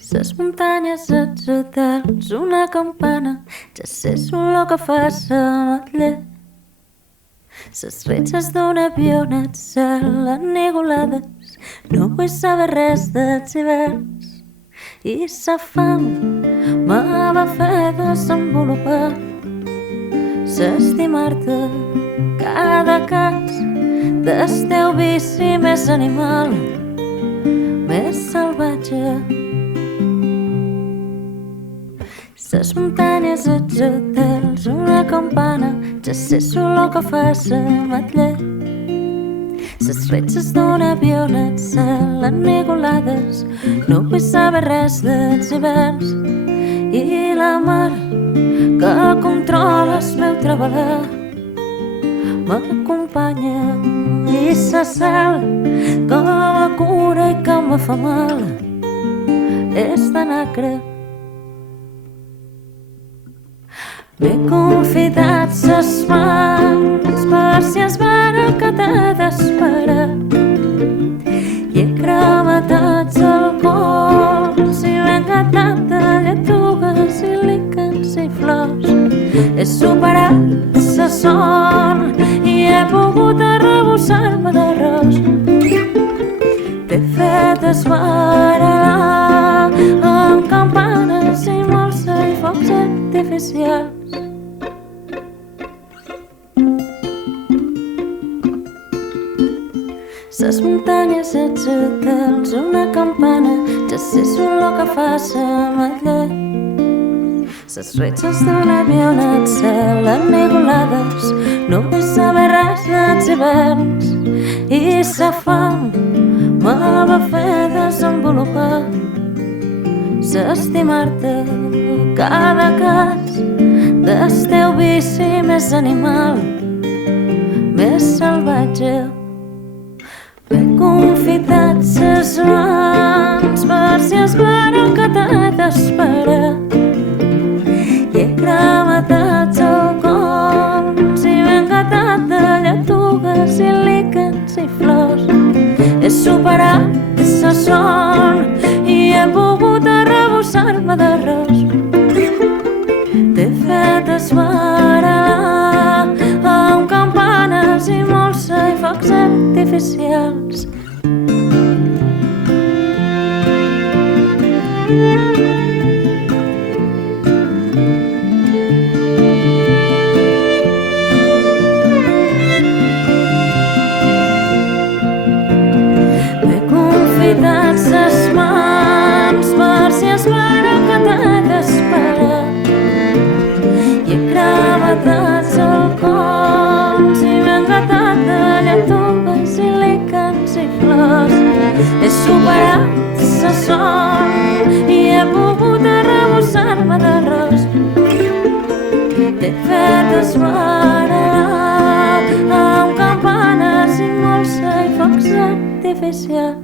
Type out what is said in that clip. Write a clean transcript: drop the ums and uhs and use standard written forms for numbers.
Ses muntanyes, els hotels, una campana, ja sé l'olor que fa s'ametller. Ses retxes d'un avió en el cel enigolades, no vull saber res dels hiverns. I sa fam me va fer desenvolupar, s'estimar-te cada cas del teu vici més animal, més salvatge. Ses muntanyes, els hotels, una campana, ja sé l'olor que fa s'ametller. Ses retxes d'un avió en el cel enigolades, no vull saber res dels hiverns. I la mar que controla el meu treballar m'acompanya, i sa sal que me cura i que me fa mal és de nacre. M'he confidat ses mans per si es vera que t'he d'esperar, i he cremat els alcohols i m'he encantat de lletugues i líquens i flors. He superat sa son i he pogut arrebossar-me d'arròs. T'he fet esbarelar amb campanes i molsa i focs artificials. Ses muntanyes, els hotels, una campana, ja sé l'olor que fa s'ametller. Ses retxes d'un avió en el cel enigolades, no vull saber res dels hiverns. I sa fam me va fer desenvolupar, s'estimar-te cada cas del teu vici més animal, més salvatge. M'he confitat ses mans per si es vera que t'he d'esperar, i he cremat els alcohols i m'he encantat de lletugues i líquens i flors. He superat sa son i he pogut arrebossar-me d'arròs. T'he fet esbarelar amb campanes i molsa i focs artificials. M'he confidat ses mans per si es vera que t'he d'esperar, i he cremat els alcohols i m'he encantat de lletugues i líquens i flors. He superat sa son i he pogut arrebossar-me d'arròs. T'he fet esbarelar amb campanes i molsa i focs artificials.